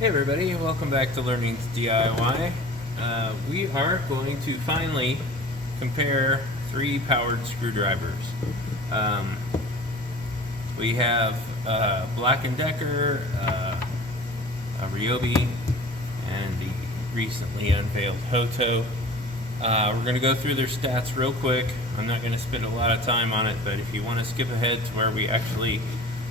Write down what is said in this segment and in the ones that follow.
Hey everybody, welcome back to Learning DIY. We are going to finally compare three powered screwdrivers. Um, we have Black & Decker, a Ryobi, and the recently unveiled Hoto. We're going to go through their stats real quick. I'm not going to spend a lot of time on it, but if you want to skip ahead to where we actually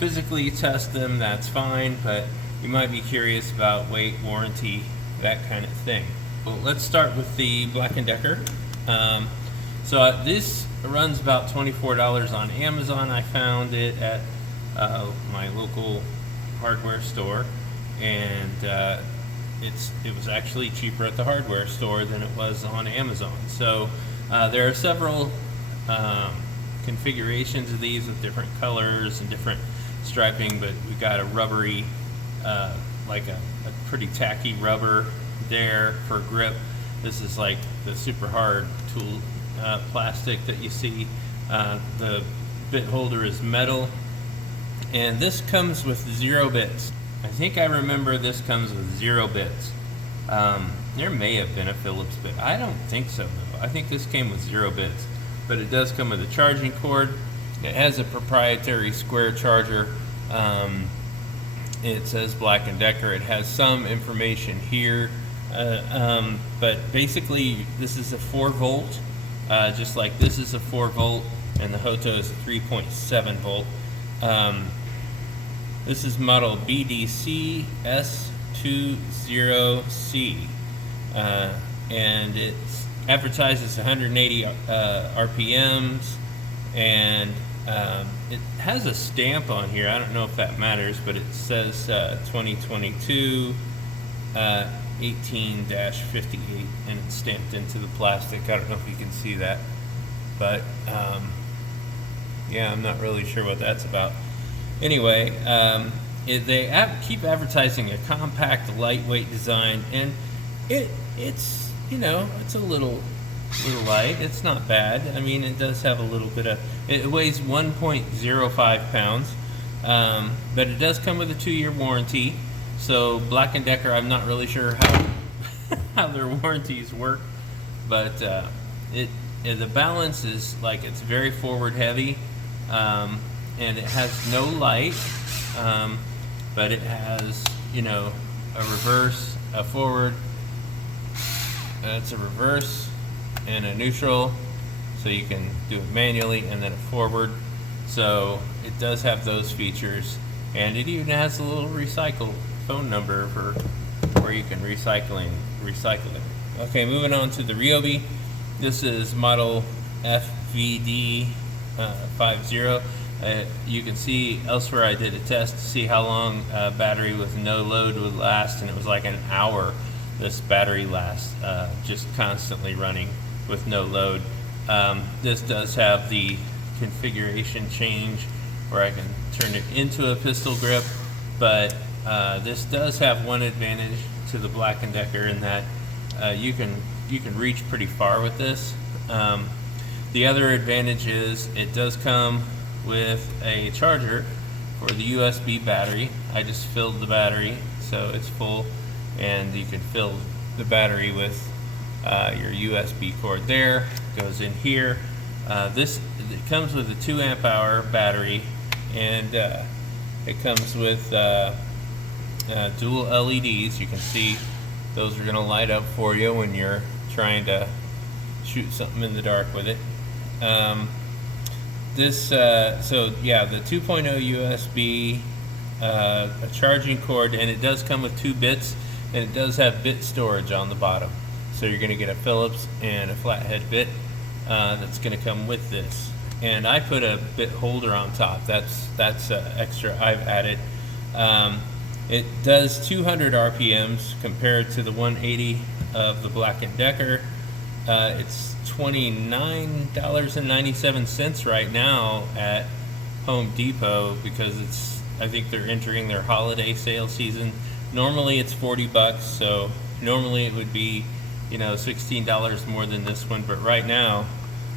physically test them, that's fine, but you might be curious about weight, warranty, that kind of thing. Well, let's start with the Black & Decker. This runs about $24 on Amazon. I found it at my local hardware store, and it was actually cheaper at the hardware store than it was on Amazon. So there are several configurations of these with different colors and different striping, but we got a rubbery, like a pretty tacky rubber there for grip. This is like the super hard tool plastic that you see. The bit holder is metal, and this comes with 0 bits. I think I remember this comes with 0 bits. There may have been a Phillips bit. I don't think so though. I think this came with 0 bits, but it does come with a charging cord. It has a proprietary square charger. It says Black & Decker. It has some information here, but basically this is a 4 volt, just like this is a 4 volt, and the Hoto is a 3.7 volt. This is model BDC S20C, and it advertises 180 RPMs, and it has a stamp on here. I don't know if that matters, but it says 2022 18-58, and it's stamped into the plastic. I don't know if you can see that, but yeah, I'm not really sure what that's about. Anyway, they keep advertising a compact, lightweight design, and it's it's a little light. It's not bad. I mean, it does have a little bit of. It weighs 1.05 pounds, but it does come with a 2-year warranty. So Black & Decker, I'm not really sure how their warranties work, but the balance is like it's very forward heavy. And it has no light, but it has, a reverse, a forward, it's a reverse and a neutral, so you can do it manually, and then a forward. So it does have those features, and it even has a little recycle phone number for where you can recycle it. Okay, moving on to the Ryobi. This is model FVD 50. You can see elsewhere I did a test to see how long a battery with no load would last, and it was like an hour this battery lasts, just constantly running with no load. This does have the configuration change where I can turn it into a pistol grip, but this does have one advantage to the Black & Decker in that you can reach pretty far with this. The other advantage is it does come with a charger for the USB battery. I just filled the battery, so it's full, and you can fill the battery with your USB cord there. Goes in here. It comes with a 2 amp hour battery, and it comes with dual LEDs. You can see those are going to light up for you when you're trying to shoot something in the dark with it. The 2.0 USB, a charging cord, and it does come with 2 bits, and it does have bit storage on the bottom. So you're going to get a Phillips and a flathead bit that's going to come with this. And I put a bit holder on top. That's extra I've added. It does 200 RPMs compared to the 180 of the Black & Decker. It's $29.97 right now at Home Depot because I think they're entering their holiday sale season. Normally it's $40, so normally it would be $16 more than this one, but right now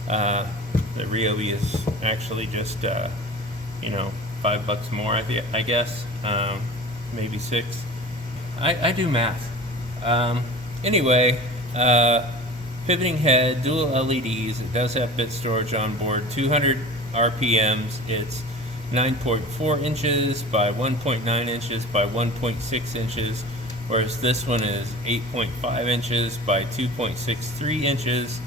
the Ryobi is actually just $5 more, I guess, maybe $6. I do math. Anyway, pivoting head, dual LEDs. It does have bit storage on board. 200 RPMs. It's 9.4 inches by 1.9 inches by 1.6 inches, whereas this one is 8.5 inches by 2.63 inches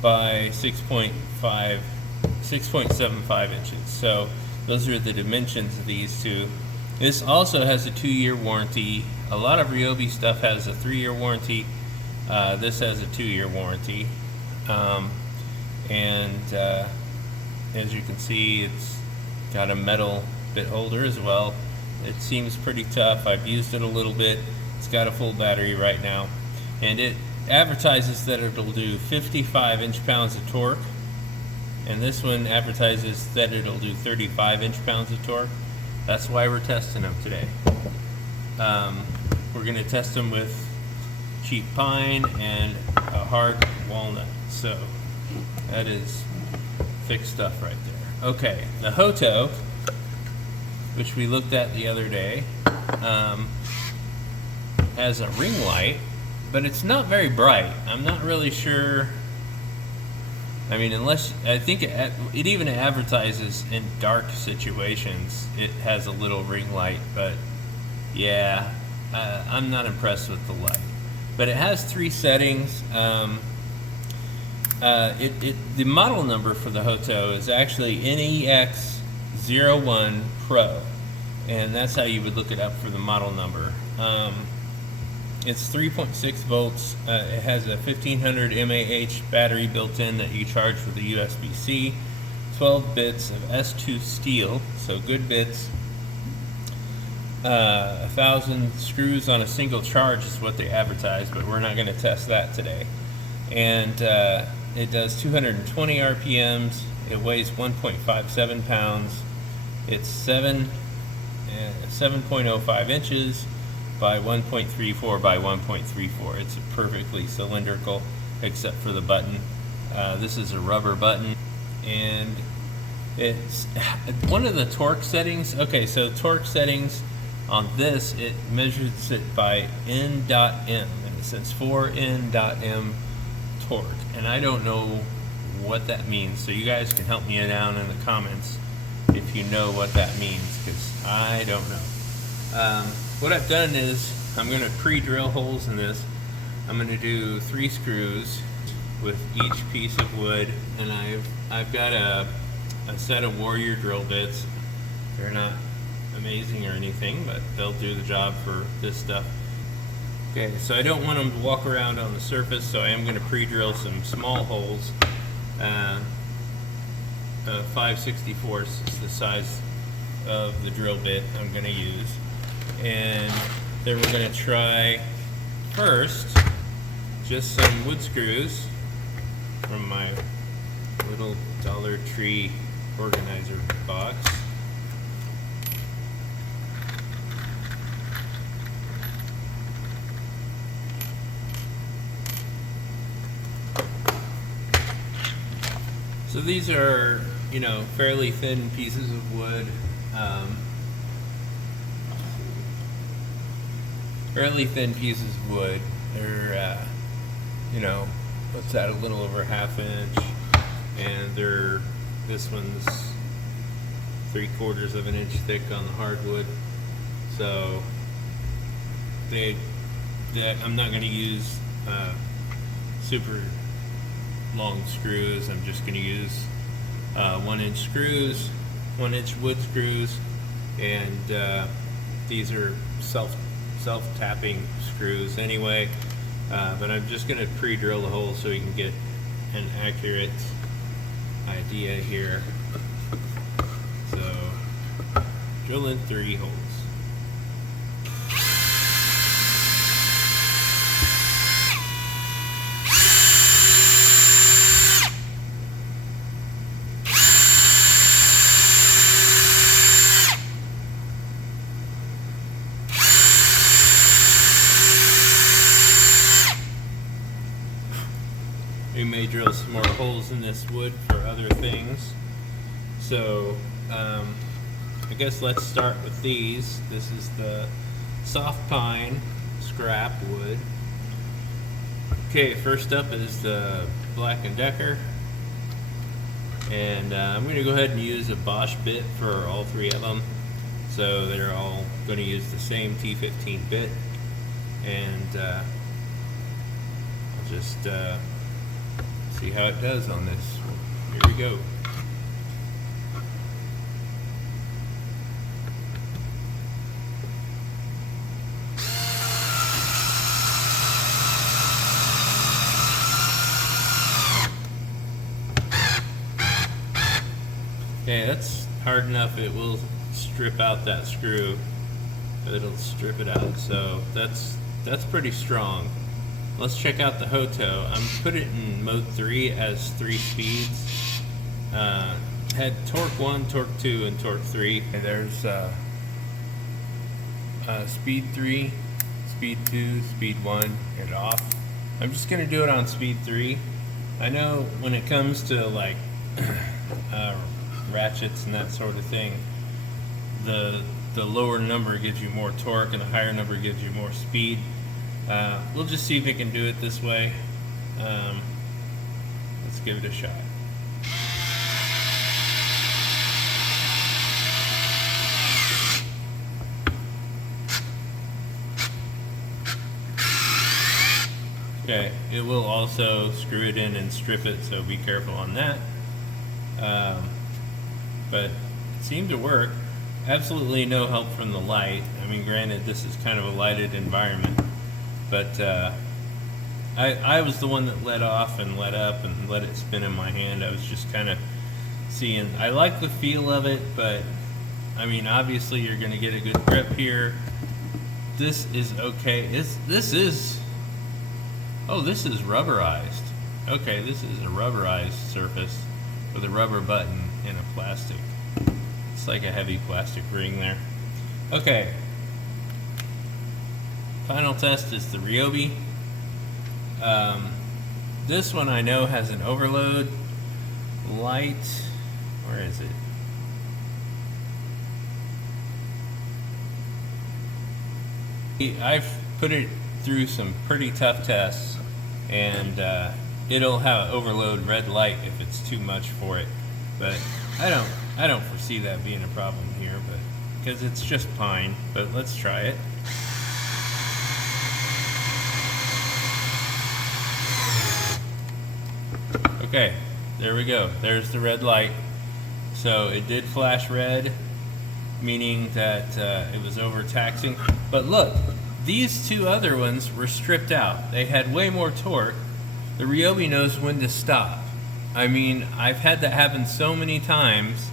by 6.75 inches. So those are the dimensions of these two. This also has a 2-year warranty. A lot of Ryobi stuff has a 3-year warranty. This has a 2-year warranty. As you can see, it's got a metal bit holder as well. It seems pretty tough. I've used it a little bit. It's got a full battery right now. And it advertises that it'll do 55 inch-pounds of torque. And this one advertises that it'll do 35 inch-pounds of torque. That's why we're testing them today. We're going to test them with cheap pine and a hard walnut. So that is thick stuff right there. Okay, the Hoto, which we looked at the other day, has a ring light, but it's not very bright. I'm not really sure. I mean, I think it even advertises in dark situations. It has a little ring light, but yeah, I'm not impressed with the light. But it has 3 settings. The model number for the Hoto is actually NEX01 Pro, and that's how you would look it up for the model number. It's 3.6 volts. It has a 1500 mAh battery built in that you charge with a USB-C. 12 bits of S2 steel, so good bits. 1,000 screws on a single charge is what they advertise, but we're not going to test that today. And it does 220 RPMs. It weighs 1.57 pounds. It's 7.05 inches by 1.34 by 1.34. It's perfectly cylindrical except for the button. This is a rubber button, and it's one of the torque settings. Okay, so torque settings on this, it measures it by N.M, and it says 4N.M torque, and I don't know what that means, so you guys can help me down in the comments if you know what that means, because I don't know. What I've done is I'm going to pre-drill holes in this. I'm going to do 3 screws with each piece of wood, and I've got a set of Warrior drill bits. They're not amazing or anything, but they'll do the job for this stuff. Okay, so I don't want them to walk around on the surface, so I am going to pre-drill some small holes. 5/64 is the size of the drill bit I'm going to use. And then we're going to try first just some wood screws from my little Dollar Tree organizer box. So these are, you know, fairly thin pieces of wood. Fairly thin pieces of wood. They're, you know, what's that, a little over 1/2 inch, and this one's 3/4 of an inch thick on the hardwood. So I'm not going to use super long screws. I'm just going to use 1-inch screws, 1-inch wood screws, and these are self-tapping screws anyway, but I'm just going to pre-drill the hole so you can get an accurate idea here. So drill in 3 holes. We may drill some more holes in this wood for other things. So I guess let's start with these. This is the soft pine scrap wood. Okay, first up is the Black & Decker. And I'm going to go ahead and use a Bosch bit for all three of them. So they're all going to use the same T15 bit. And I'll just see how it does on this. Here we go. Okay, that's hard enough. It will strip out that screw. It'll strip it out, so that's pretty strong. Let's check out the Hoto. I'm put it in mode 3 as 3 speeds. Had torque 1, torque 2, and torque 3. And there's speed 3, speed 2, speed 1, and off. I'm just gonna do it on speed 3. I know when it comes to like ratchets and that sort of thing, the lower number gives you more torque and the higher number gives you more speed. We'll just see if it can do it this way. Let's give it a shot. Okay, it will also screw it in and strip it, so be careful on that. But it seemed to work. Absolutely no help from the light. I mean, granted, this is kind of a lighted environment, but I was the one that let off and let up and let it spin in my hand. I was just kind of seeing. I like the feel of it, but I mean, obviously you're going to get a good grip here. This is okay. This is rubberized. Okay, this is a rubberized surface with a rubber button and a plastic. It's like a heavy plastic ring there. Okay. Final test is the Ryobi. This one I know has an overload light. Where is it? I've put it through some pretty tough tests, and it'll have overload red light if it's too much for it. But I don't foresee that being a problem here, but because it's just pine. But let's try it. Okay, there we go. There's the red light. So it did flash red, meaning that it was overtaxing. But look, these two other ones were stripped out. They had way more torque. The Ryobi knows when to stop. I mean, I've had that happen so many times.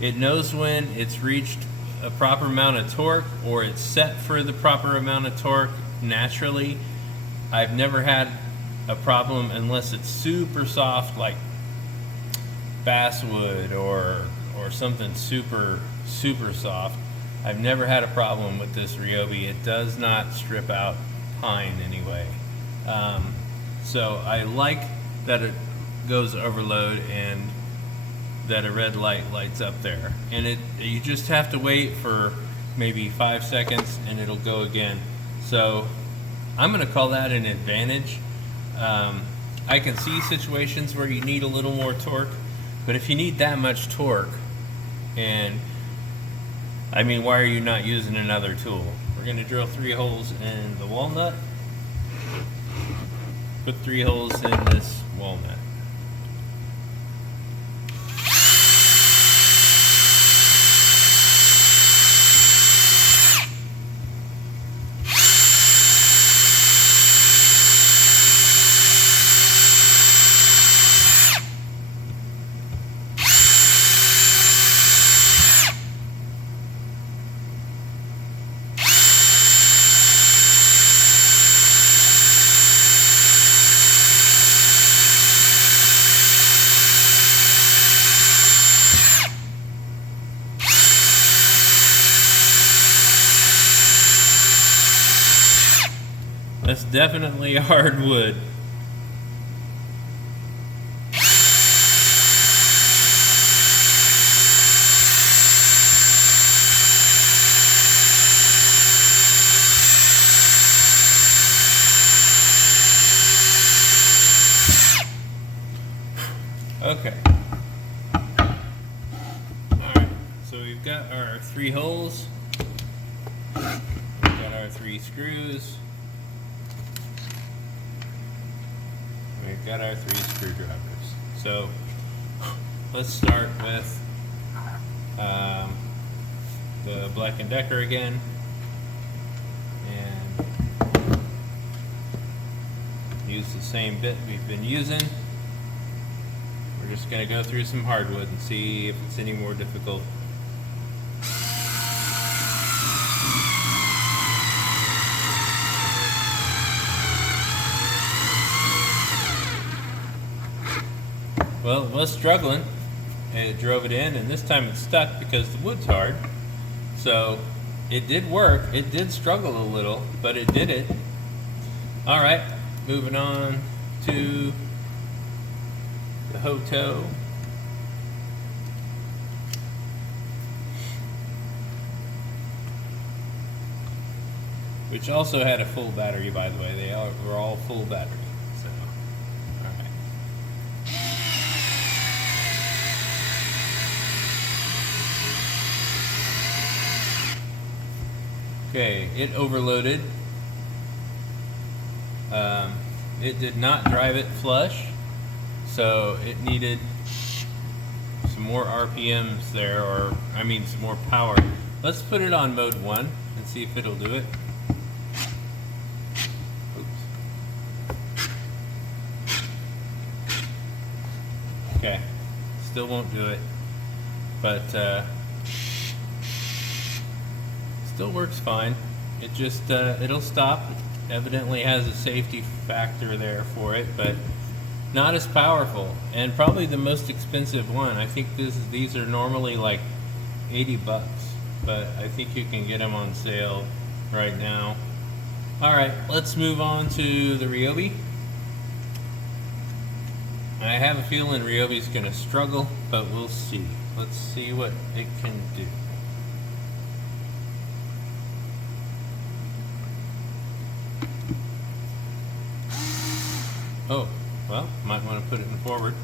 It knows when it's reached a proper amount of torque, or it's set for the proper amount of torque naturally. I've never had a problem unless it's super soft, like basswood or something super soft. I've never had a problem with this Ryobi. It does not strip out pine anyway. So I like that it goes overload and that a red light lights up there. And you just have to wait for maybe 5 seconds and it'll go again. So I'm gonna call that an advantage. I can see situations where you need a little more torque, but if you need that much torque, and I mean, why are you not using another tool? We're going to drill 3 holes in the walnut. Put 3 holes in this walnut. That's definitely hardwood. Okay. Alright, so we've got our 3 holes. We've got our 3 screws. We've got our 3 screwdrivers. So let's start with the Black & Decker again. And use the same bit we've been using. We're just going to go through some hardwood and see if it's any more difficult. Well, it was struggling, and it drove it in, and this time it's stuck because the wood's hard. So it did work. It did struggle a little, but it did it. All right, moving on to the Hoto. Which also had a full battery, by the way. They were all full battery. So, all right. Okay, it overloaded. It did not drive it flush, so it needed some more RPMs there, or I mean some more power. Let's put it on mode 1 and see if it'll do it. Oops. Okay, still won't do it, but still works fine. It just it'll stop. It evidently has a safety factor there for it, but not as powerful, and probably the most expensive one. I think these are normally like 80 bucks, but I think you can get them on sale right now. All right, let's move on to the Ryobi. I have a feeling Ryobi's gonna struggle, but we'll see. Let's see what it can do. Oh, well, might want to put it in forward.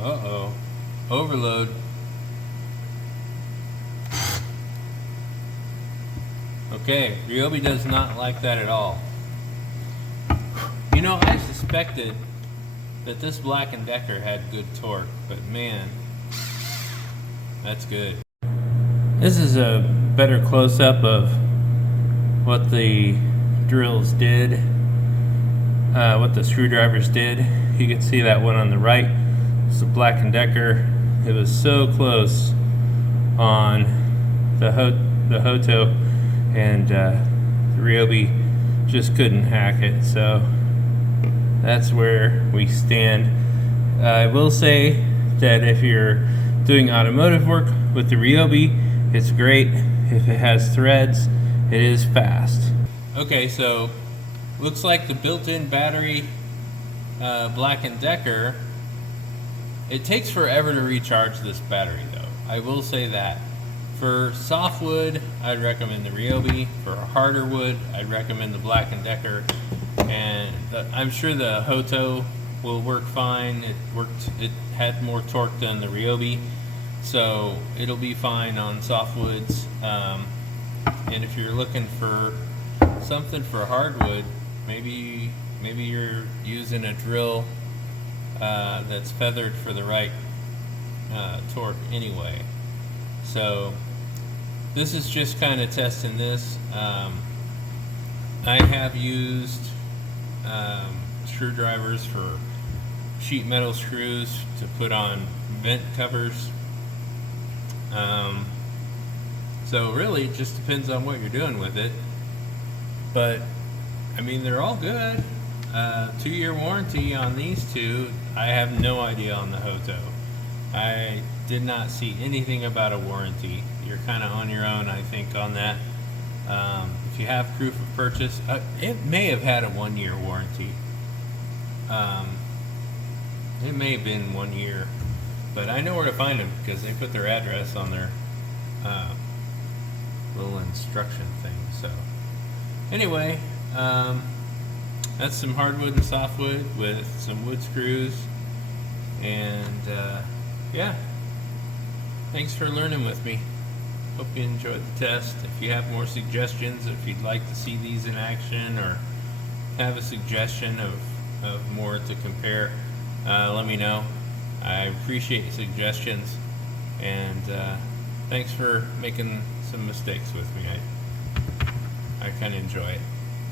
Uh-oh. Overload. Okay, Ryobi does not like that at all. You know, I suspected that this Black & Decker had good torque, but man, that's good. This is a better close-up of what the drills did, what the screwdrivers did. You can see that one on the right. It's the Black & Decker. It was so close on the Hoto, and the Ryobi just couldn't hack it. So that's where we stand. I will say that if you're doing automotive work with the Ryobi, it's great. If it has threads, it is fast. Okay, so looks like the built-in battery Black & Decker, it takes forever to recharge this battery though. I will say that. For softwood, I'd recommend the Ryobi. For harder wood, I'd recommend the Black & Decker. And I'm sure the Hoto will work fine. It had more torque than the Ryobi, so it'll be fine on softwoods. And if you're looking for something for hardwood, maybe you're using a drill that's feathered for the right torque anyway. So this is just kind of testing this. I have used screwdrivers for sheet metal screws to put on vent covers. So really, it just depends on what you're doing with it. But I mean, they're all good. 2-year warranty on these two. I have no idea on the Hoto. I did not see anything about a warranty. You're kind of on your own, I think, on that. If you have proof of purchase, it may have had a 1-year warranty. It may have been 1 year, but I know where to find them because they put their address on their little instruction thing. So anyway, that's some hardwood and softwood with some wood screws. And yeah, thanks for learning with me. Hope you enjoyed the test. If you have more suggestions, if you'd like to see these in action or have a suggestion of more to compare, let me know. I appreciate suggestions, and thanks for making some mistakes with me. I kind of enjoy it.